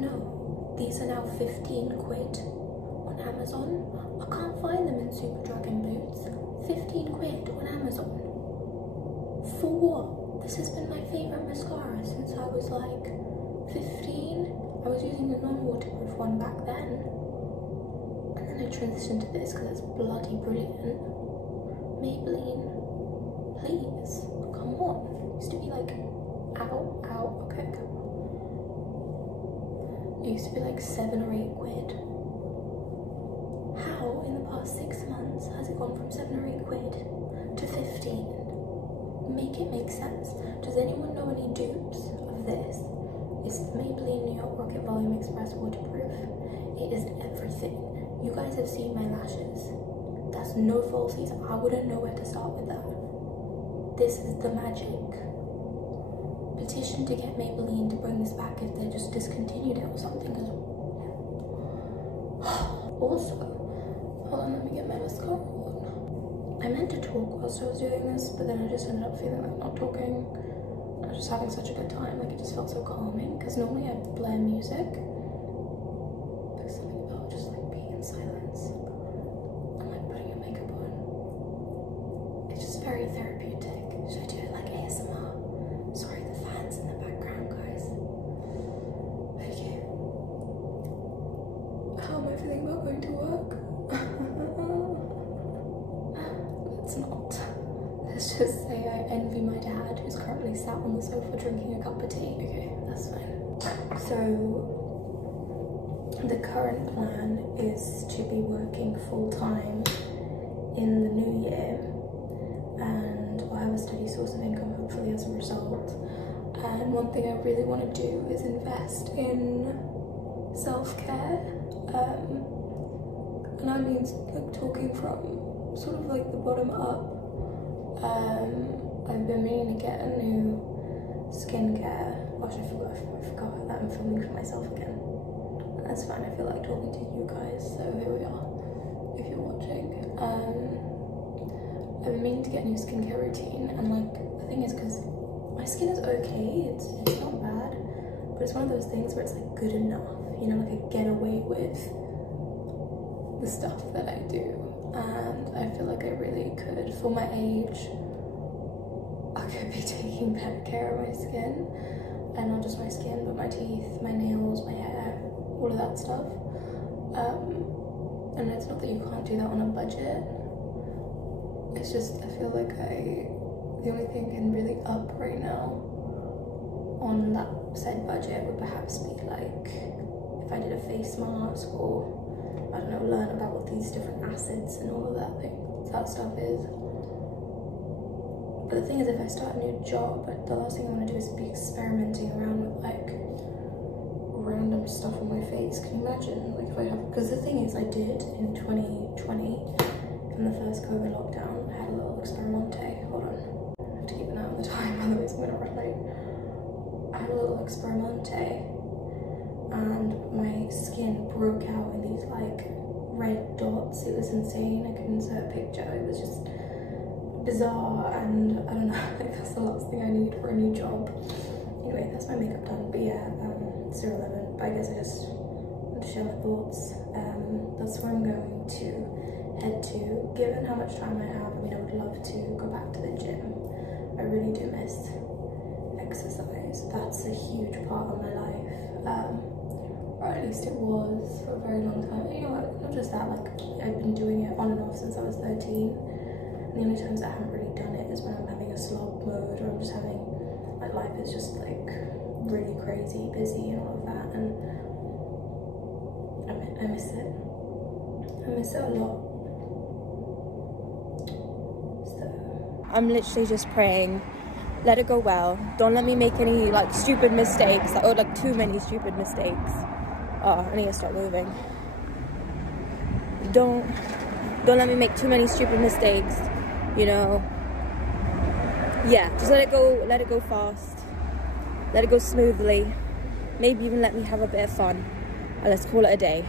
know these are now 15 quid on Amazon. I can't find them in Superdrug Boots. 15 quid on Amazon. For what? This has been my favourite mascara since I was like 15. I was using the non-waterproof one back then. And then I transitioned to this because it's bloody brilliant. Maybelline, please, come on. It used to be like, ow, ow, okay, come on. It used to be like 7 or 8 quid. How in the past 6 months has it gone from 7 or 8 quid to 15? Make it make sense. Does anyone know any dupes of this? It's Maybelline New York Rocket Volume Express Waterproof. It is everything. You guys have seen my lashes. That's no falsies. I wouldn't know where to start with that. This is the magic. Petition to get Maybelline to bring this back if they just discontinued it or something. Also, hold on, let me get my mascara on. I meant to talk whilst I was doing this, but then I just ended up feeling like not talking. I was just having such a good time, like it just felt so calming, because normally I blare music. There's something about just like being in silence and like putting your makeup on. It's just very therapeutic. Should I do it like ASMR? Sorry, the fans in the background, guys. Okay. How am I feeling about going to work? Let's not. Let's just say I envy my dad, who's currently sat on the sofa drinking a cup of tea. Okay, that's fine. So, the current plan is to be working full-time in the new year, and I'll have a steady source of income hopefully as a result. And one thing I really want to do is invest in self-care, and I mean like talking from sort of like the bottom up. I've been meaning to get a new skincare. Gosh, I forgot that I'm filming for myself again. That's fine, I feel like talking to you guys, so here we are, if you're watching. I've been meaning to get a new skincare routine, and like, the thing is, because my skin is okay, it's not bad, but it's one of those things where it's like good enough, you know, like I get away with the stuff that I do, and I feel like I really could, for my age, I could be taking better care of my skin, and not just my skin, but my teeth, my nails, my hair, all of that stuff. And it's not that you can't do that on a budget, it's just I feel like the only thing I can really up right now on that said budget would perhaps be like if I did a face mask, or I don't know, learn about what these different acids and all of that stuff is. But the thing is, if I start a new job, the last thing I want to do is be experimenting around with like random stuff on my face. Can you imagine, like, if I have, because the thing is, I did in 2020, in the first COVID lockdown, I had a little experimente. Hold on, I have to keep an eye on the time, otherwise I'm gonna run late. I had a little experimente, and my skin broke out in these like red dots. It was insane. I could insert a picture. It was just bizarre, and I don't know, like that's the last thing I need for a new job. Anyway, that's my makeup done. But yeah, 011. But I guess I just want to share my thoughts. That's where I'm going to head to, given how much time I have. I mean, I would love to go back to the gym. I really do miss exercise. That's a huge part of my life, or at least it was for a very long time. You know what, not just that, like I've been doing it on and off since I was 13. And the only times I haven't really done it is when I'm having a slob mode, or I'm just having, like, life is just like really crazy, busy and all of that, and I miss it. I miss it a lot. So I'm literally just praying, let it go well. Don't let me make any like stupid mistakes, or like too many stupid mistakes. Oh, I need to start moving. Don't let me make too many stupid mistakes, you know. Yeah, just let it go fast, let it go smoothly, maybe even let me have a bit of fun, and let's call it a day.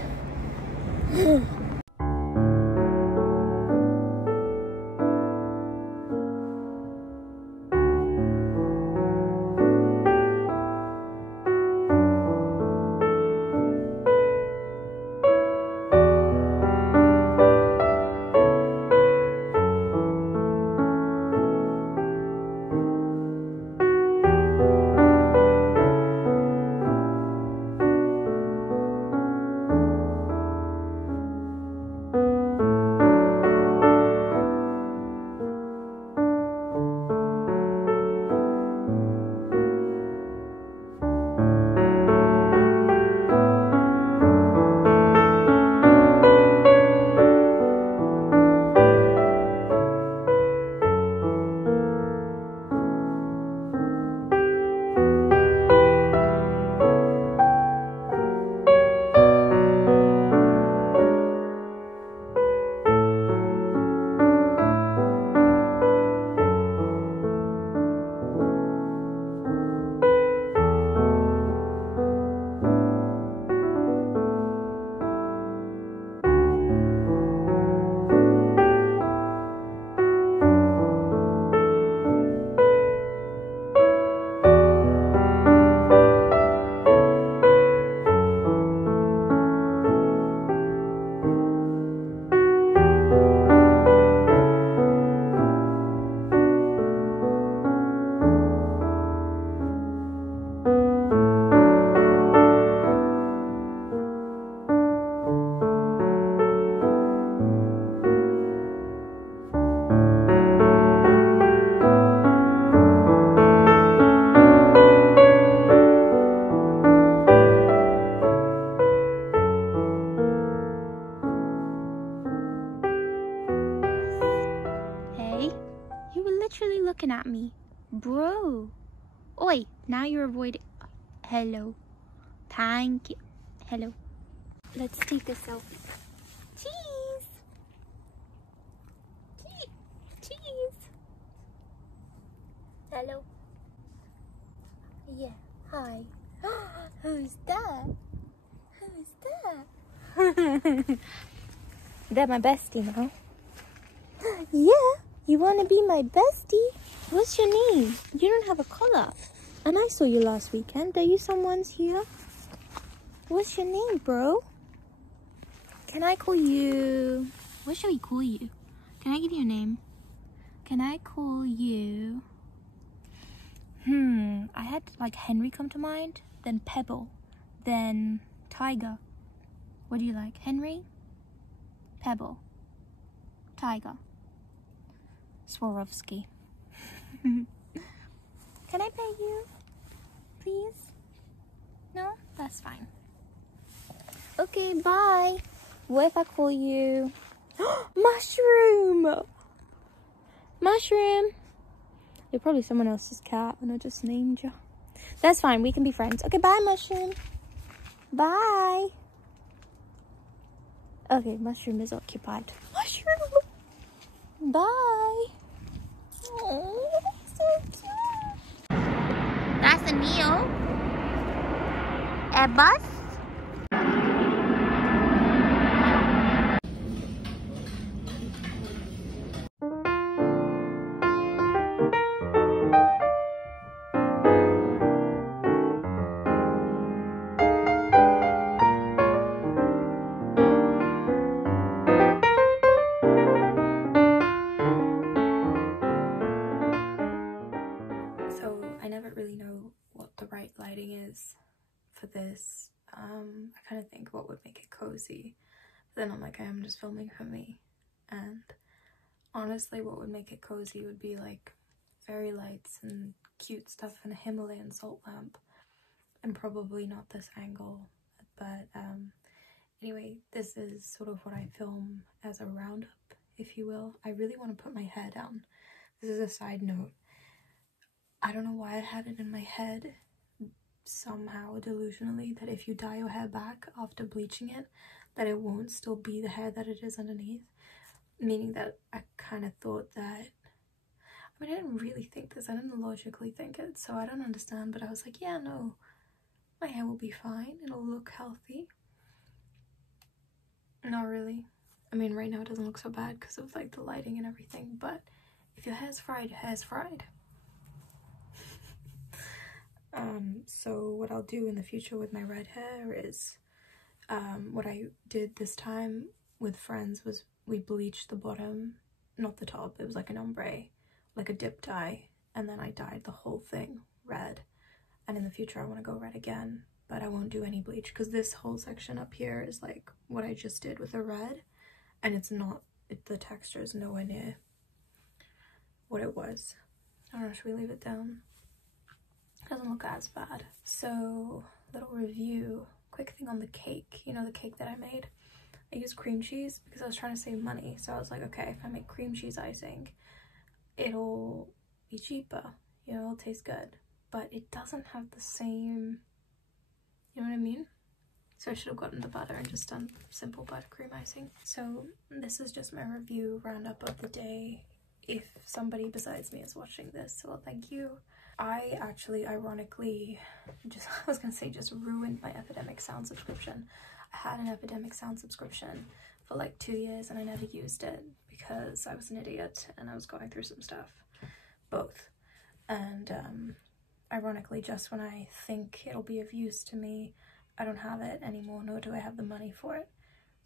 looking at me? Bro. Oi, now you're avoiding. Hello. Thank you. Hello. Let's take a selfie. Cheese. Cheese. Hello. Yeah. Hi. Who's that? Who's that? They're my bestie now. Yeah, you want to be my bestie? What's your name? You don't have a collar. And I saw you last weekend. Are you someone's here? What's your name, bro? Can I call you... What shall we call you? Can I give you a name? Can I call you... I had like Henry come to mind, then Pebble, then Tiger. What do you like? Henry? Pebble? Tiger? Swarovski. Can I pay you? Please? No? That's fine. Okay, bye. What if I call you... Mushroom! Mushroom! You're probably someone else's cat and I just named you. That's fine, we can be friends. Okay, bye, Mushroom. Bye. Okay, Mushroom is occupied. Mushroom! Bye. Oh, so cute. That's a Neo. A bus. So I never really know what the right lighting is for this. I kind of think what would make it cozy, but then I'm like, I'm just filming for me, and honestly what would make it cozy would be like fairy lights and cute stuff and a Himalayan salt lamp, and probably not this angle. But anyway, this is sort of what I film as a roundup, if you will. I really want to put my hair down. This is a side note. I don't know why I had it in my head, somehow delusionally, that if you dye your hair back after bleaching it, that it won't still be the hair that it is underneath. Meaning that I kind of thought that, I mean, I didn't really think this, I didn't logically think it, so I don't understand, but I was like, yeah, no, my hair will be fine, it'll look healthy. Not really. I mean, right now it doesn't look so bad because of like the lighting and everything, but if your hair's fried, your hair's fried. So what I'll do in the future with my red hair is, what I did this time with friends was we bleached the bottom, not the top, it was like an ombre, like a dip dye, and then I dyed the whole thing red. And in the future I want to go red again, but I won't do any bleach because this whole section up here is like what I just did with the red, and it's not, the texture is nowhere near what it was. I don't know, should we leave it down? Doesn't look as bad. So, little review, quick thing on the cake. You know the cake that I made? I used cream cheese because I was trying to save money. So I was like, okay, if I make cream cheese icing, it'll be cheaper, you know, it'll taste good. But it doesn't have the same, you know what I mean? So I should have gotten the butter and just done simple buttercream icing. So this is just my review roundup of the day. If somebody besides me is watching this, well, thank you. I actually, ironically, just ruined my Epidemic Sound subscription. I had an Epidemic Sound subscription for like 2 years and I never used it because I was an idiot and I was going through some stuff. Both. And ironically, just when I think it'll be of use to me, I don't have it anymore, nor do I have the money for it.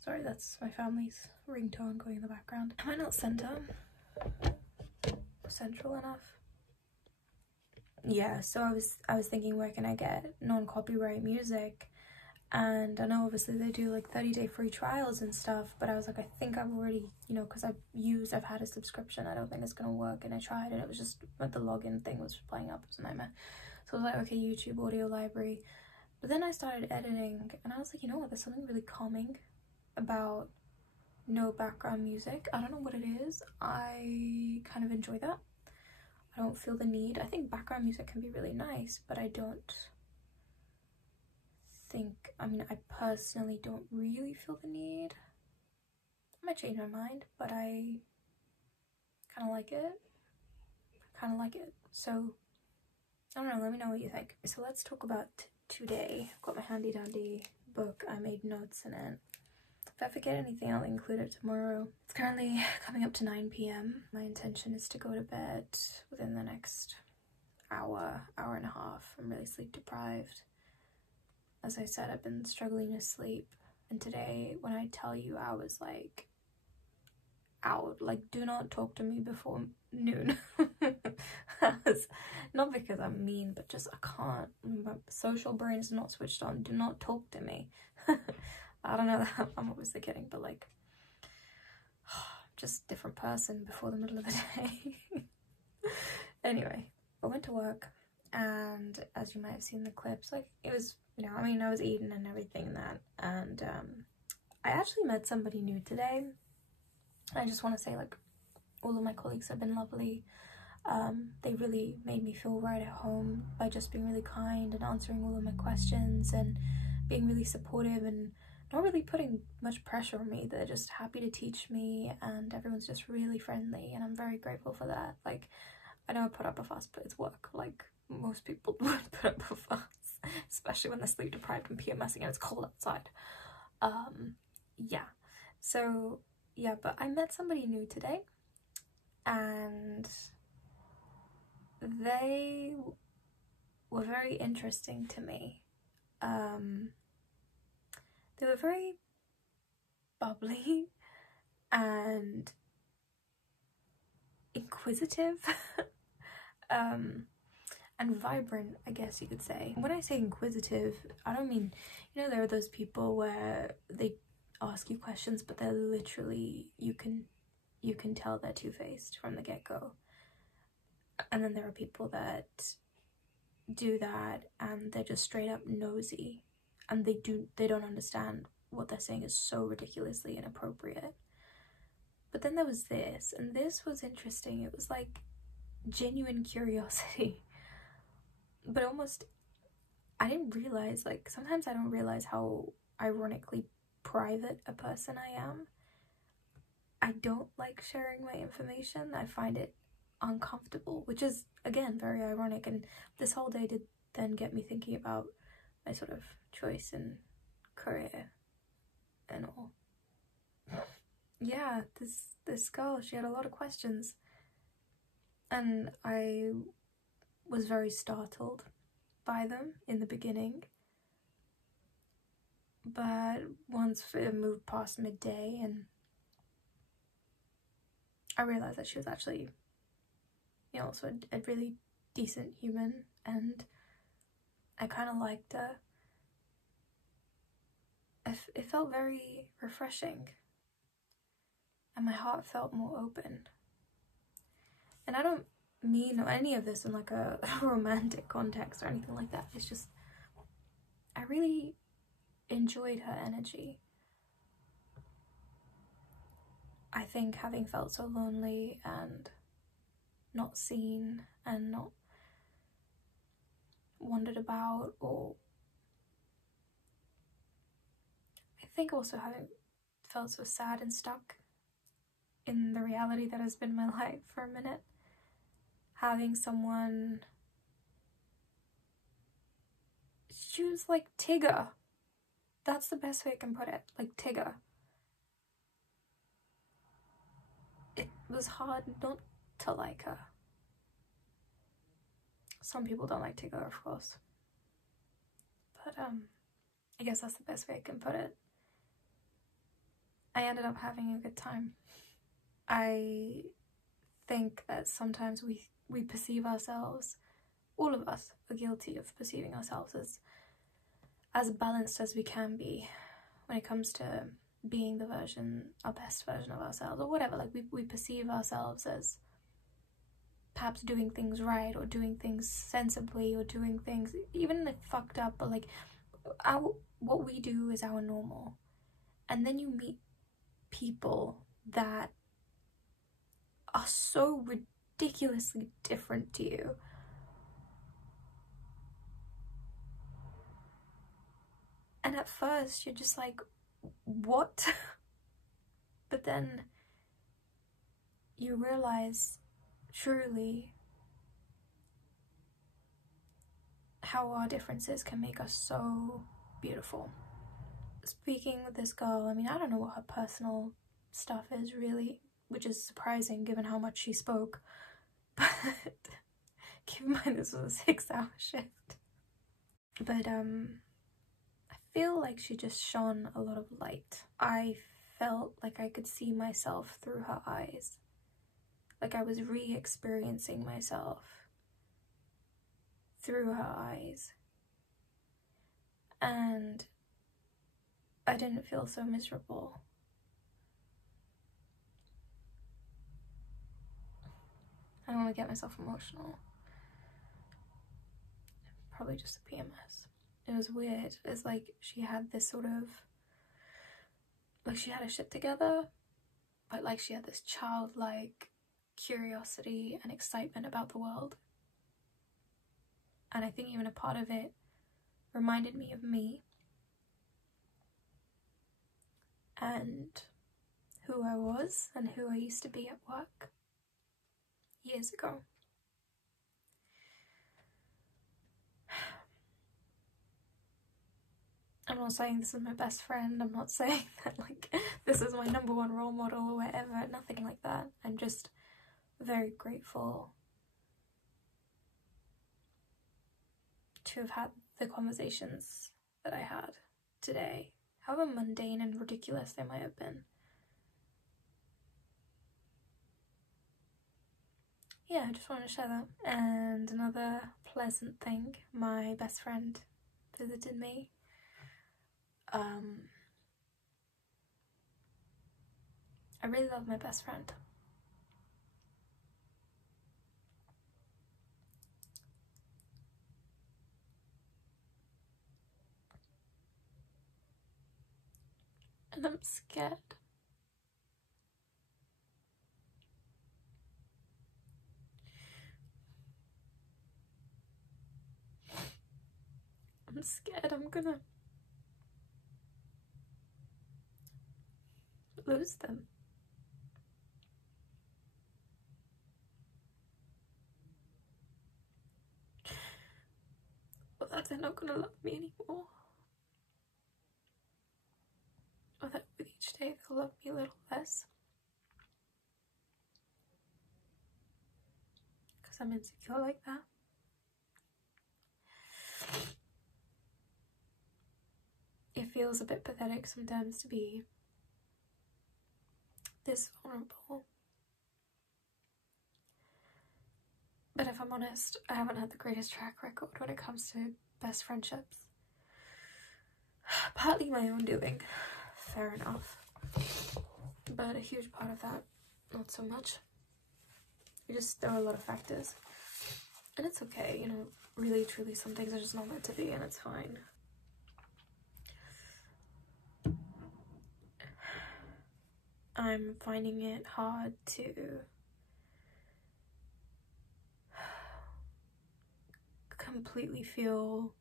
Sorry, that's my family's ringtone going in the background. Am I not central enough? Yeah, so I was thinking, where can I get non-copyright music? And I know obviously they do like 30-day free trials and stuff, but I was like, I think I've already, you know, because I've had a subscription, I don't think it's gonna work. And I tried and it was just, but the login thing was playing up, it was a nightmare. So I was like, okay, YouTube audio library. But then I started editing and I was like, you know what, there's something really calming about no background music. I don't know what it is, I kind of enjoy that. I don't feel the need. I think background music can be really nice, but I don't think, I mean, I personally don't really feel the need. I might change my mind, but I kind of like it. So, I don't know, let me know what you think. So let's talk about today. I've got my handy dandy book. I made notes in it. If I forget anything, I'll include it tomorrow. It's currently coming up to 9 p.m. My intention is to go to bed within the next hour and a half. I'm really sleep deprived. As I said, I've been struggling to sleep. And today, when I tell you I was like out, like do not talk to me before noon. Not because I'm mean, but just I can't. My social brain is not switched on. Do not talk to me. I don't know, I'm obviously kidding, but like, just different person before the middle of the day. Anyway, I went to work, and as you might have seen the clips, like, it was, you know, I mean, I was eating and everything that, and I actually met somebody new today. I just want to say, like, all of my colleagues have been lovely. They really made me feel right at home by just being really kind and answering all of my questions and being really supportive and not really putting much pressure on me. They're just happy to teach me, and everyone's just really friendly, and I'm very grateful for that. Like, I know I put up a fuss, but it's work. Like, most people would put up a fuss, especially when they're sleep deprived and PMSing and it's cold outside. Yeah, so yeah, but I met somebody new today, and they were very interesting to me. They were very bubbly and inquisitive and vibrant, I guess you could say. When I say inquisitive, I don't mean, you know, there are those people where they ask you questions, but they're literally, you can tell they're two-faced from the get-go. And then there are people that do that and they're just straight up nosy, and they don't understand what they're saying is so ridiculously inappropriate. But then there was this, and this was interesting. It was like genuine curiosity, but almost, I didn't realize, like, sometimes I don't realize how ironically private a person I am. I don't like sharing my information. I find it uncomfortable, which is, again, very ironic. And this whole day did then get me thinking about my sort of choice in career and all. Yeah, this girl, she had a lot of questions, and I was very startled by them in the beginning, but once it moved past midday and I realized that she was actually, you know, also a really decent human, and I kind of liked her. It felt very refreshing, and my heart felt more open. And I don't mean any of this in like a romantic context or anything like that. It's just, I really enjoyed her energy. I think having felt so lonely and not seen and not wandered about, or I think also having felt so sad and stuck in the reality that has been my life for a minute, having someone, she was like Tigger. That's the best way I can put it, like Tigger. It was hard not to like her. Some people don't like Tigger, of course, but I guess that's the best way I can put it. I ended up having a good time. I think that sometimes we perceive ourselves, all of us are guilty of perceiving ourselves as balanced as we can be when it comes to being the version, our best version of ourselves, or whatever. Like, we perceive ourselves as perhaps doing things right, or doing things sensibly, or doing things even if fucked up, but like what we do is our normal. And then you meet people that are so ridiculously different to you. And at first you're just like, what? But then you realize truly how our differences can make us so beautiful. Speaking with this girl, I mean, I don't know what her personal stuff is really, which is surprising given how much she spoke. But keep in mind this was a 6-hour shift. But I feel like she just shone a lot of light. I felt like I could see myself through her eyes. Like I was re-experiencing myself through her eyes. And I didn't feel so miserable. I don't want to get myself emotional. Probably just the PMS. It was weird. It's like she had this sort of, like she had her shit together, but like she had this childlike curiosity and excitement about the world. And I think even a part of it reminded me of me and who I was and who I used to be at work years ago. I'm not saying this is my best friend, I'm not saying that like this is my #1 role model or whatever, nothing like that. I'm just very grateful to have had the conversations that I had today, however mundane and ridiculous they might have been. Yeah, I just wanted to share that. And another pleasant thing, my best friend visited me. I really love my best friend. And I'm scared. I'm scared I'm gonna lose them. Or that they're not gonna love me anymore. Or that with each day they'll love me a little less. Because I'm insecure like that. It feels a bit pathetic sometimes to be this vulnerable. But if I'm honest, I haven't had the greatest track record when it comes to best friendships. Partly my own doing, fair enough. But a huge part of that, not so much. There are a lot of factors. And it's okay, you know, really, truly, some things are just not meant to be, and it's fine. I'm finding it hard to completely feel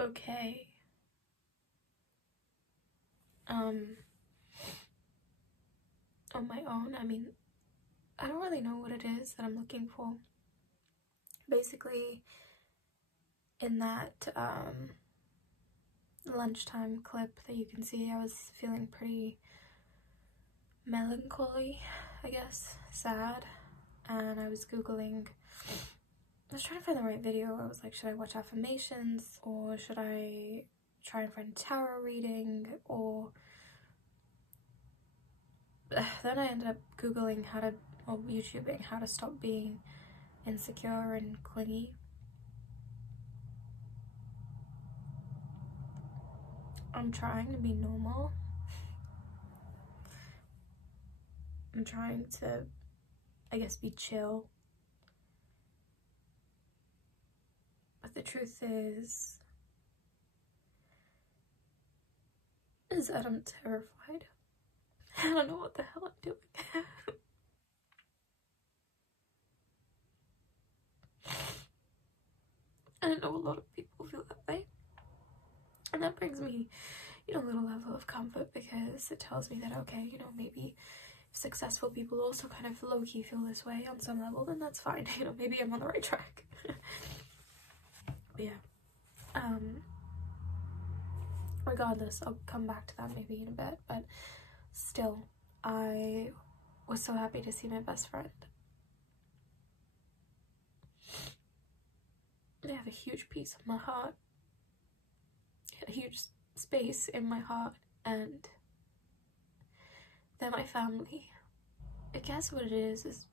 okay. On my own. I mean, I don't really know what it is that I'm looking for. Basically, in that lunchtime clip that you can see, I was feeling pretty melancholy, I guess, sad, and I was googling, I was trying to find the right video. I was like, should I watch affirmations, or should I try and find tarot reading, or then I ended up googling or YouTubing how to stop being insecure and clingy. I'm trying to be normal. I'm trying to, I guess, be chill. But the truth is that I'm terrified. I don't know what the hell I'm doing. I know a lot of people feel that way. And that brings me, you know, a little level of comfort, because it tells me that, okay, you know, maybe if successful people also kind of low-key feel this way on some level, then that's fine. You know, maybe I'm on the right track. But yeah. Regardless, I'll come back to that maybe in a bit, but still, I was so happy to see my best friend. They have a huge piece of my heart, a huge space in my heart, and they're my family. I guess what it is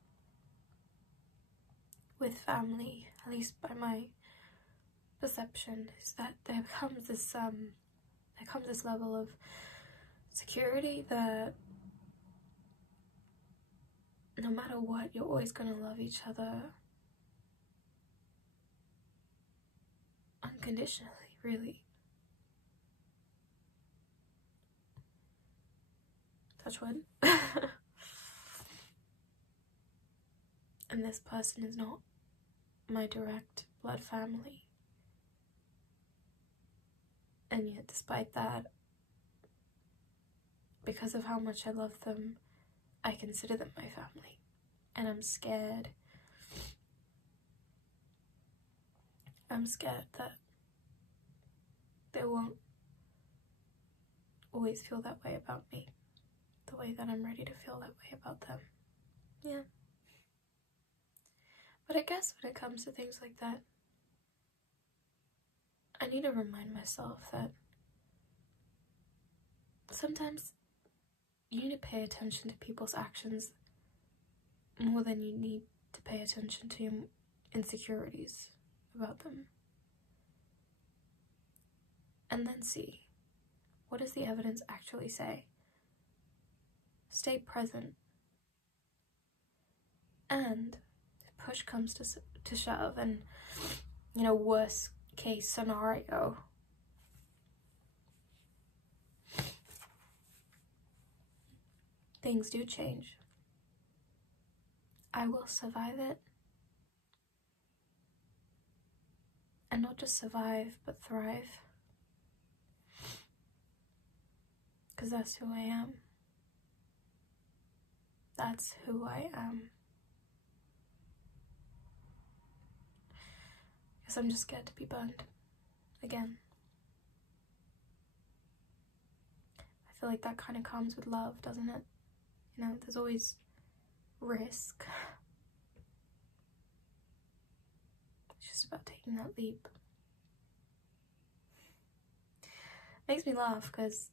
with family, at least by my perception, is that there comes this level of security that no matter what, you're always gonna love each other unconditionally, really. Touch wood. And this person is not my direct blood family. And yet, despite that, because of how much I love them, I consider them my family. And I'm scared. I'm scared that they won't always feel that way about me, the way that I'm ready to feel that way about them. Yeah. But I guess when it comes to things like that, I need to remind myself that sometimes you need to pay attention to people's actions more than you need to pay attention to your insecurities about them. And then see, what does the evidence actually say? Stay present. And if push comes to shove, and, you know, worst case scenario, things do change, I will survive it. And not just survive, but thrive. Because that's who I am. That's who I am. Guess I'm just scared to be burned. Again. I feel like that kind of comes with love, doesn't it? You know, there's always risk. It's just about taking that leap. Makes me laugh because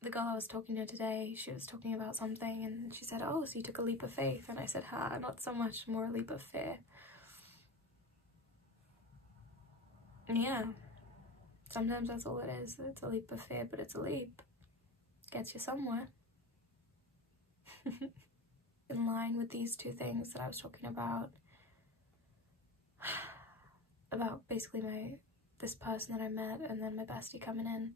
the girl I was talking to today, she was talking about something and she said, oh, so you took a leap of faith. And I said, not so much, more a leap of fear. And yeah, sometimes that's all it is. It's a leap of fear, but it's a leap. Gets you somewhere. In line with these two things that I was talking about basically this person that I met and then my bestie coming in,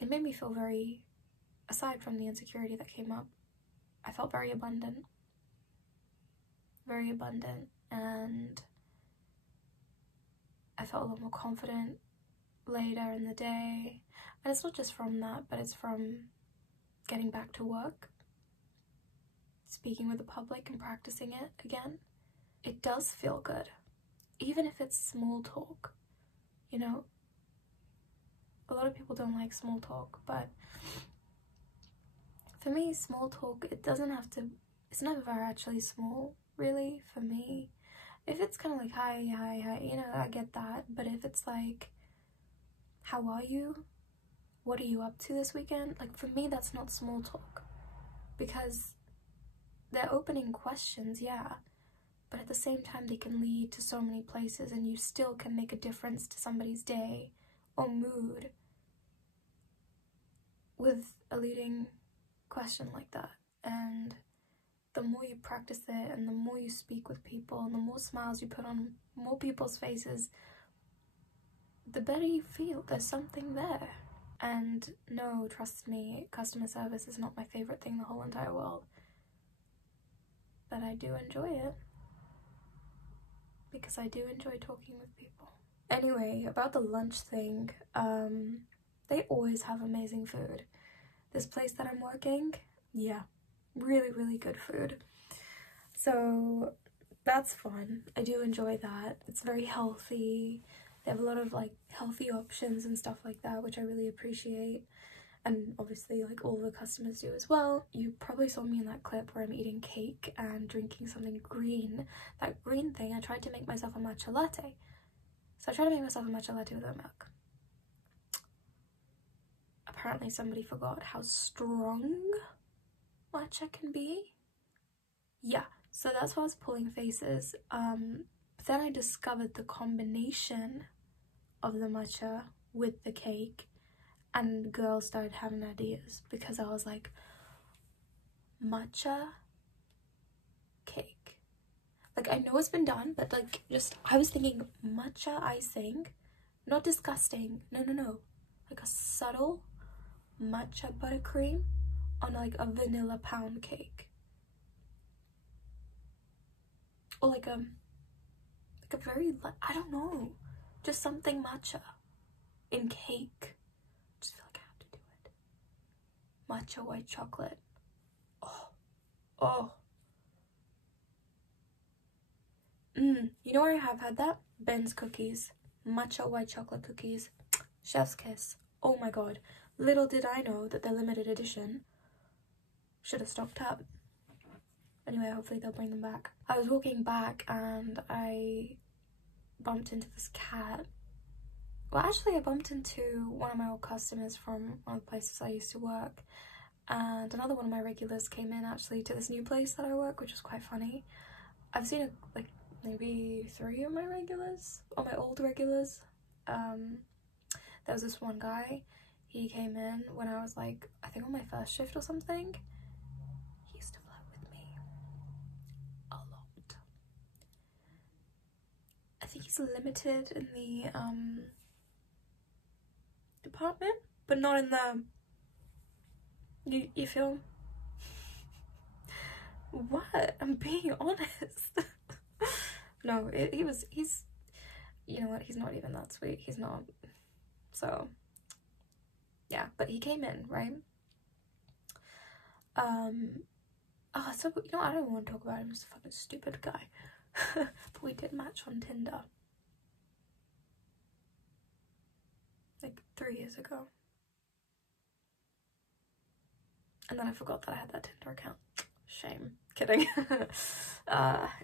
it made me feel very, aside from the insecurity that came up, I felt very abundant, and I felt a lot more confident later in the day. And it's not just from that, but it's from getting back to work, speaking with the public and practicing it again. It does feel good, even if it's small talk, you know? A lot of people don't like small talk, but for me, small talk, it's never actually small, really, for me. If it's kind of like, hi, you know, I get that, but if it's like, how are you? What are you up to this weekend? Like, for me, that's not small talk, because they're opening questions, yeah, but at the same time, they can lead to so many places, and you still can make a difference to somebody's day or mood with a leading question like that. And the more you practice it, and the more you speak with people, and the more smiles you put on more people's faces, the better you feel. There's something there. And no, trust me, customer service is not my favorite thing in the whole entire world. But I do enjoy it. Because I do enjoy talking with people. Anyway, about the lunch thing, they always have amazing food. This place that I'm working, yeah, really, really good food. So that's fun. I do enjoy that. It's very healthy. They have a lot of like healthy options and stuff like that, which I really appreciate. And obviously like all the customers do as well. You probably saw me in that clip where I'm eating cake and drinking something green. That green thing, I tried to make myself a matcha latte. So I tried to make myself a matcha latte without milk. Apparently somebody forgot how strong matcha can be. Yeah, so that's why I was pulling faces. But then I discovered the combination of the matcha with the cake, and girls started having ideas because I was like, matcha cake. Like, I know it's been done, but like, just, I was thinking matcha icing, not disgusting, no, like a subtle matcha buttercream on like a vanilla pound cake. Or like a very, I don't know, just something matcha in cake. I just feel like I have to do it. Matcha white chocolate. Oh. You know where I have had that? Ben's cookies. Matcha white chocolate cookies. Chef's kiss. Oh my god. Little did I know that they're limited edition. Should have stocked up. Anyway, hopefully they'll bring them back. I was walking back and I bumped into this cat. Well, actually I bumped into one of my old customers from one of the places I used to work. And another one of my regulars came in actually to this new place that I work, which was quite funny. I've seen like maybe 3 of my regulars, or my old regulars. There was this one guy, he came in when I was like, I think on my first shift or something. He used to flirt with me a lot. I think he's limited in the department, but not in the, you feel? What? I'm being honest. No, he's, you know what, he's not even that sweet, he's not. So yeah, but he came in, right? So you know, I don't want to talk about him, he's a fucking stupid guy. But we did match on Tinder like 3 years ago, and then I forgot that I had that Tinder account. Shame. Kidding.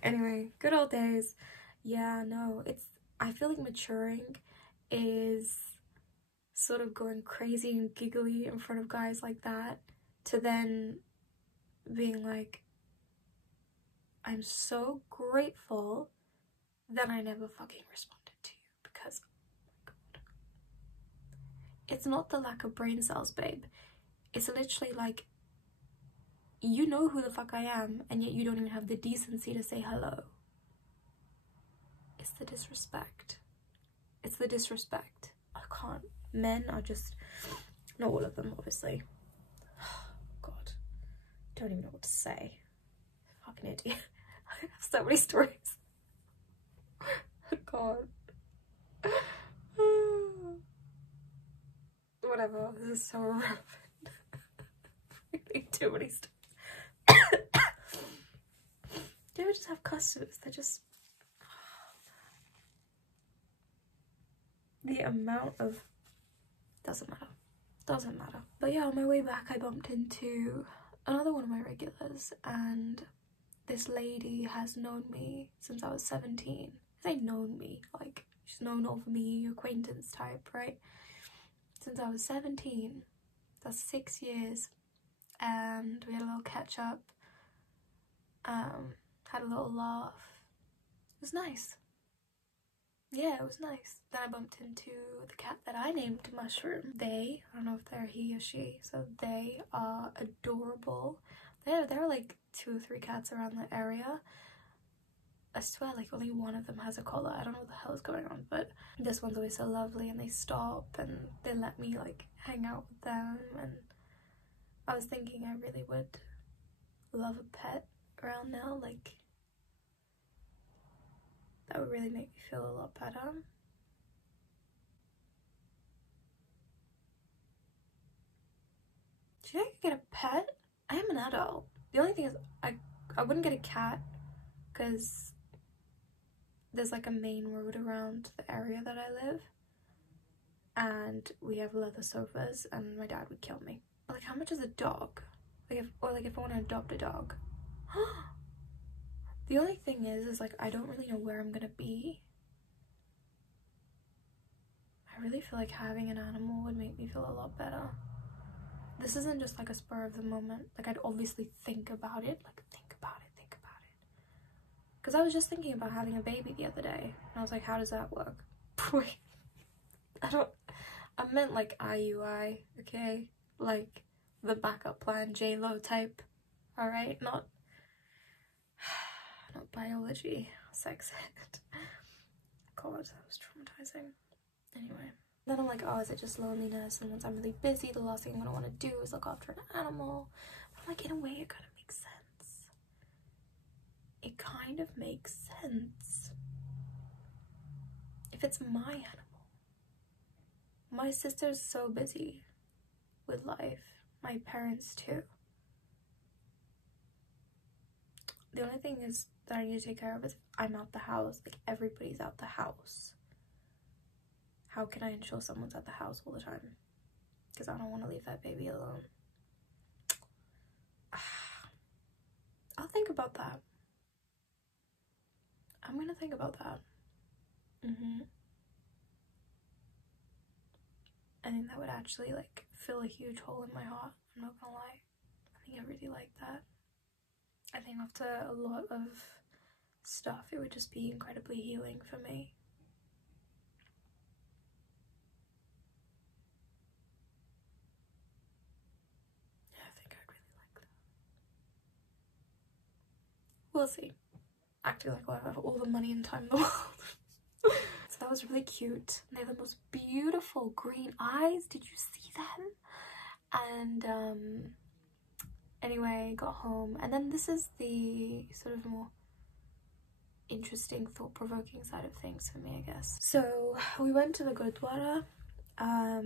Anyway, good old days. Yeah, no, I feel like maturing is sort of going crazy and giggly in front of guys like that, to then being like, I'm so grateful that I never fucking responded to you, because oh my god, it's not the lack of brain cells, babe. It's literally like, you know who the fuck I am, and yet you don't even have the decency to say hello. It's the disrespect. It's the disrespect. I can't. Men are just, not all of them, obviously. God, don't even know what to say. Fucking idiot. I have so many stories. God. Whatever, this is so irrelevant. Really too many stories. Do you just have customers? They're just, the amount of, doesn't matter. But yeah, on my way back I bumped into another one of my regulars, and this lady has known me since I was 17. They known me, like, she's known of me, acquaintance type, right? Since I was 17. That's 6 years. And we had a little catch up, had a little laugh. It was nice. Yeah, it was nice. Then I bumped into the cat that I named Mushroom. They, I don't know if they're he or she, so they are adorable. There are like 2 or 3 cats around the area. I swear like only one of them has a collar. I don't know what the hell is going on, but this one's always so lovely, and they stop and they let me like hang out with them. And I was thinking I really would love a pet around now, like that would really make me feel a lot better. Do you think I could get a pet? I am an adult. The only thing is I wouldn't get a cat because there's like a main road around the area that I live, and we have leather sofas, and my dad would kill me. Like, how much is a dog? Like, if I want to adopt a dog. The only thing is like I don't really know where I'm gonna be. I really feel like having an animal would make me feel a lot better. This isn't just like a spur of the moment. Like, I'd obviously think about it. Because I was just thinking about having a baby the other day. And I was like, how does that work? Wait. I meant like IUI, okay? Like the backup plan, J-Lo type. Alright? Not biology, sex ed. God, that was traumatizing. Anyway. Then I'm like, oh, is it just loneliness? And once I'm really busy, the last thing I'm gonna want to do is look after an animal. But I'm like, in a way, it kind of makes sense. It kind of makes sense. If it's my animal. My sister's so busy with life. My parents too. The only thing is that I need to take care of is I'm out the house. Like, everybody's out the house. How can I ensure someone's at the house all the time? Because I don't want to leave that baby alone. I'll think about that. I'm gonna think about that. I think that would actually like fill a huge hole in my heart. I'm not gonna lie. I think I really like that. I think after a lot of stuff, it would just be incredibly healing for me. Yeah, I think I'd really like that. We'll see. Acting like I have all the money and time in the world. So that was really cute. They have the most beautiful green eyes. Did you see them? And anyway, got home, and then this is the sort of more interesting, thought-provoking side of things for me, I guess. So we went to the Gurdwara. I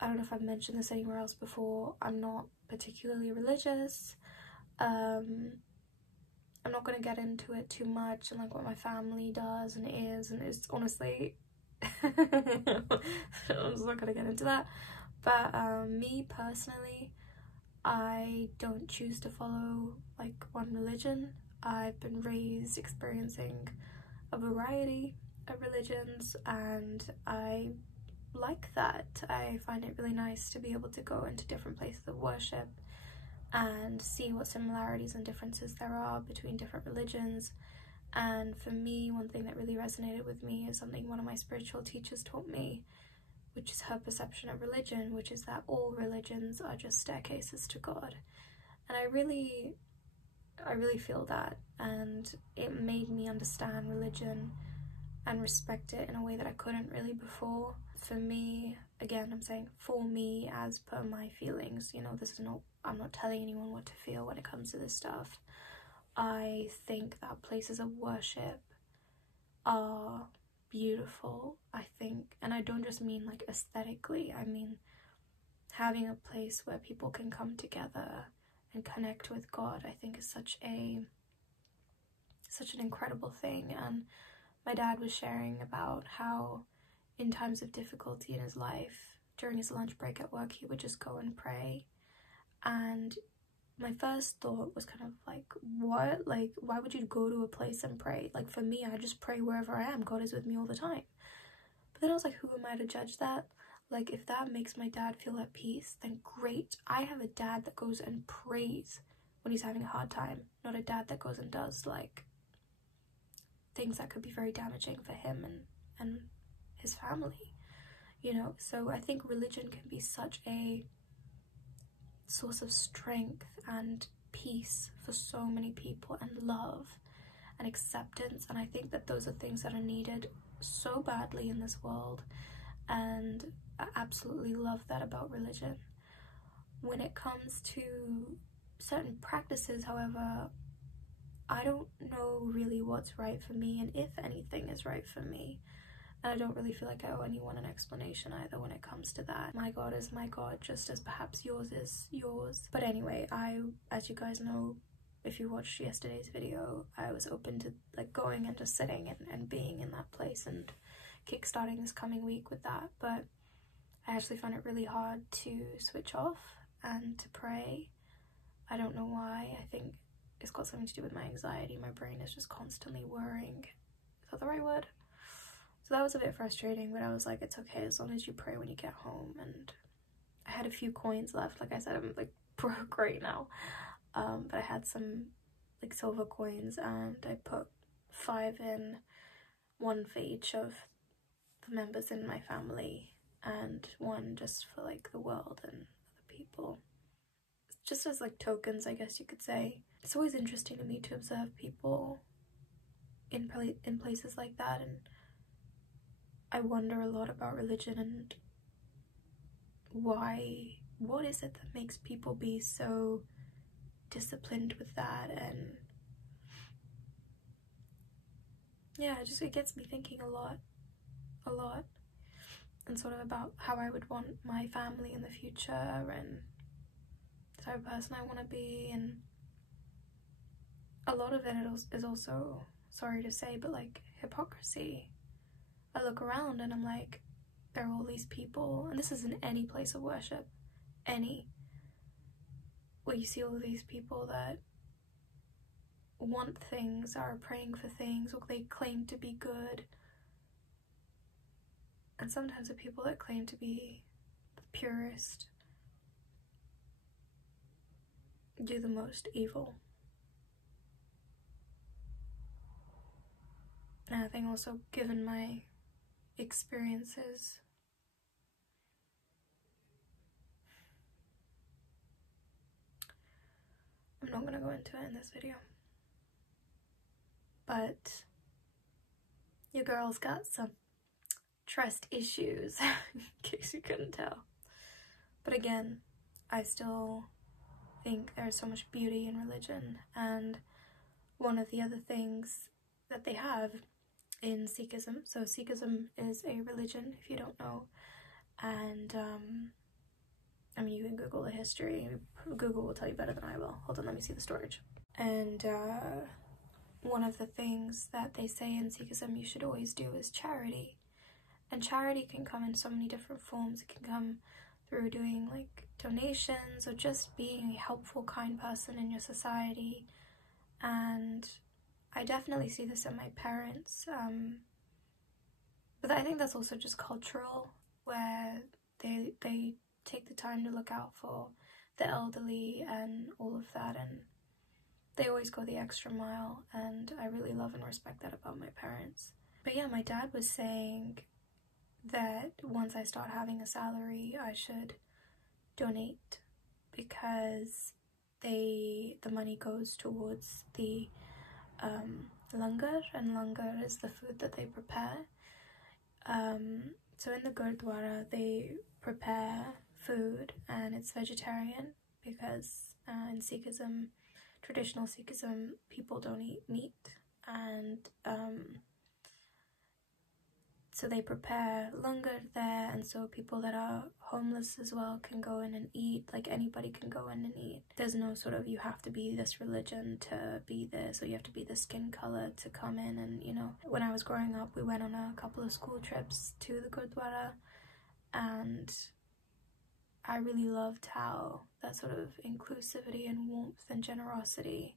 don't know if I've mentioned this anywhere else before. I'm not particularly religious. I'm not gonna get into it too much and like what my family does and is, and it's honestly I'm just not gonna get into that. But me personally, I don't choose to follow like one religion. I've been raised experiencing a variety of religions, and I like that. I find it really nice to be able to go into different places of worship and see what similarities and differences there are between different religions. And for me, one thing that really resonated with me is something one of my spiritual teachers taught me, which is her perception of religion, which is that all religions are just staircases to God. And I really feel that, and it made me understand religion and respect it in a way that I couldn't really before. For me, again, I'm saying for me as per my feelings, you know, I'm not telling anyone what to feel when it comes to this stuff. I think that places of worship are beautiful, I think, and I don't just mean like aesthetically, I mean having a place where people can come together and connect with God, I think is such an incredible thing. And my dad was sharing about how in times of difficulty in his life, during his lunch break at work, he would just go and pray. And my first thought was kind of like, what? Like, why would you go to a place and pray? Like, for me, I just pray wherever I am. God is with me all the time. But then I was like, who am I to judge that? Like, if that makes my dad feel at peace, then great. I have a dad that goes and prays when he's having a hard time, not a dad that goes and does like things that could be very damaging for him and his family, you know. So I think religion can be such a source of strength and peace for so many people, and love. and acceptance, and I think that those are things that are needed so badly in this world, and I absolutely love that about religion. When it comes to certain practices, however, I don't know really what's right for me and if anything is right for me. And I don't really feel like I owe anyone an explanation either when it comes to that. My God is my God, just as perhaps yours is yours. But anyway, as you guys know, if you watched yesterday's video, I was open to like going and just sitting and being in that place and kickstarting this coming week with that. But I actually find it really hard to switch off and to pray. I don't know why. I think it's got something to do with my anxiety. My brain is just constantly worrying. Is that the right word? So that was a bit frustrating, but I was like, it's okay as long as you pray when you get home. And I had a few coins left. Like I said, I'm like broke right now. But I had some like silver coins, and I put 5 in, 1 for each of the members in my family, and 1 just for like the world and other people. Just as like tokens, I guess you could say. It's always interesting to me to observe people in places like that, and I wonder a lot about religion and what is it that makes people be so disciplined with that. And yeah, it gets me thinking a lot, and sort of about how I would want my family in the future and the type of person I want to be. And a lot of it is also, sorry to say, but like hypocrisy. I look around and I'm like, there are all these people, and this is in any place of worship, where you see all of these people that want things, are praying for things, or they claim to be good. And sometimes the people that claim to be the purest do the most evil. And I think also, given my experiences, I'm not going to go into it in this video, but your girl's got some trust issues, in case you couldn't tell. But again, I still think there's so much beauty in religion, and one of the other things that they have in Sikhism, so Sikhism is a religion, if you don't know, and I mean, you can Google the history. Google will tell you better than I will. Hold on, let me see the storage. And one of the things that they say in Sikhism you should always do is charity. And charity can come in so many different forms. It can come through doing like donations or just being a helpful, kind person in your society. And I definitely see this in my parents. But I think that's also just cultural, where they take the time to look out for the elderly and all of that, and they always go the extra mile, and I really love and respect that about my parents. But yeah, my dad was saying that once I start having a salary, I should donate, because the money goes towards the langar, and langar is the food that they prepare. So in the Gurdwara they prepare food, and it's vegetarian, because in Sikhism, traditional Sikhism, people don't eat meat, and so they prepare langar there, and so people that are homeless as well can go in and eat. Like anybody can go in and eat. There's no sort of, you have to be this religion to be this, or you have to be this skin color to come in. And you know, when I was growing up, we went on a couple of school trips to the Gurdwara, and I really loved how that sort of inclusivity and warmth and generosity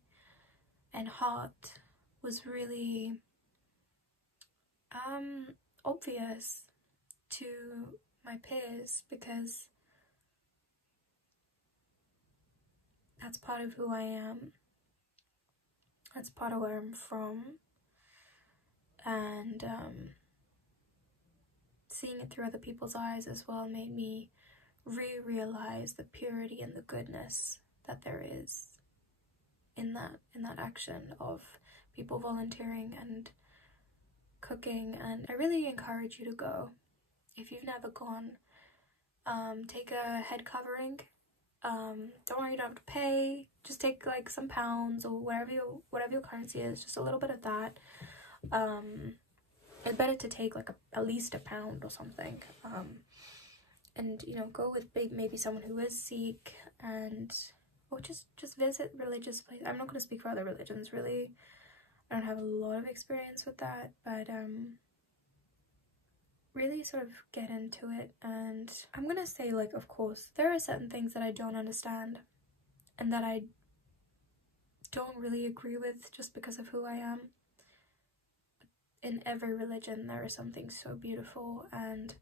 and heart was really obvious to my peers, because that's part of who I am. That's part of where I'm from. And seeing it through other people's eyes as well made me realize the purity and the goodness that there is in that action of people volunteering and cooking, and I really encourage you to go. If you've never gone, take a head covering. Don't worry, you don't have to pay. Just take like some pounds or whatever your currency is, just a little bit of that. It's better to take like at least a pound or something. And you know, go with maybe someone who is Sikh, or just visit religious places. I'm not going to speak for other religions, really. I don't have a lot of experience with that, but really sort of get into it. And I'm gonna say, like, of course there are certain things that I don't understand and that I don't really agree with just because of who I am. In every religion there is something so beautiful, and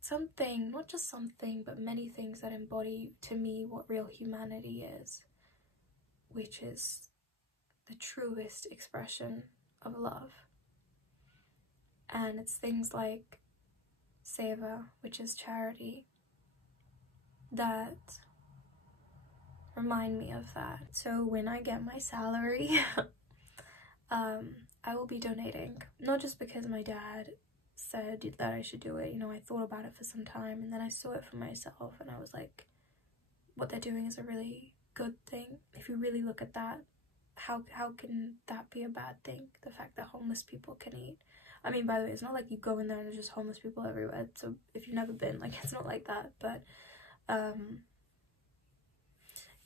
something, not just something, but many things that embody to me what real humanity is, which is the truest expression of love. And it's things like seva, which is charity, that remind me of that. So when I get my salary, I will be donating, not just because my dad said that I should do it. You know, I thought about it for some time, and then I saw it for myself, and I was like, what they're doing is a really good thing. If you really look at that, how can that be a bad thing? The fact that homeless people can eat. I mean, by the way, it's not like you go in there and there's just homeless people everywhere. So if you've never been, like, it's not like that. But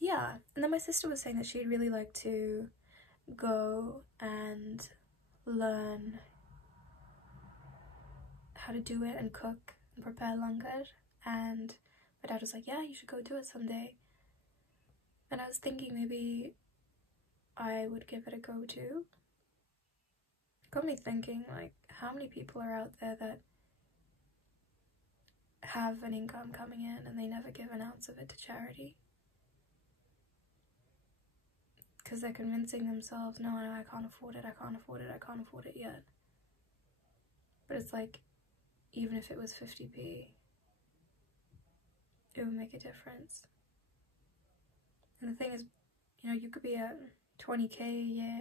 yeah. And then my sister was saying that she'd really like to go and learn how to do it and cook and prepare langar. And my dad was like, yeah, you should go do it someday. And I was thinking maybe I would give it a go too. It got me thinking, like, how many people are out there that have an income coming in and they never give an ounce of it to charity? Because they're convincing themselves, no, I can't afford it, I can't afford it, I can't afford it yet. But it's like, even if it was 50p, it would make a difference. And the thing is, you know, you could be at 20k a year,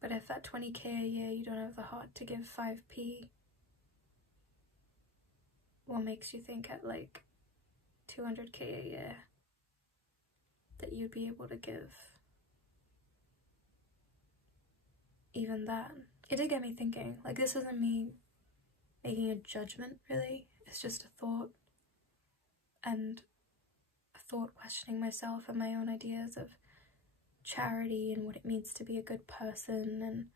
but if at 20k a year you don't have the heart to give 5p, what makes you think at like 200k a year that you'd be able to give even that? It did get me thinking. Like, this isn't me making a judgment, really. It's just a thought, and a thought questioning myself and my own ideas of charity and what it means to be a good person. And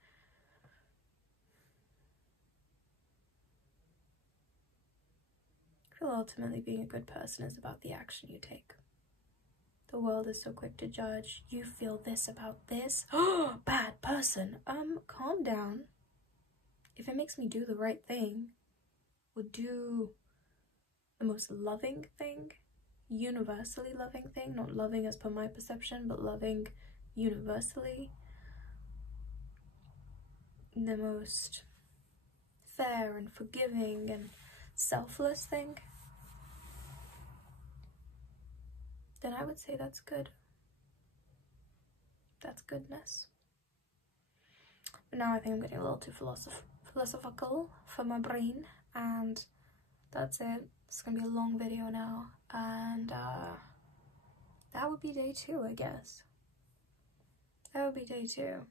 I feel ultimately being a good person is about the action you take. The world is so quick to judge. You feel this about this. Oh, bad person. Calm down. If it makes me do the right thing, or do the most loving thing, universally loving thing, not loving as per my perception, but loving universally, the most fair and forgiving and selfless thing, then I would say that's good. That's goodness. But now I think I'm getting a little too philosophical for my brain, and that's it. It's gonna be a long video now, and that would be day 2, I guess. That would be day 2.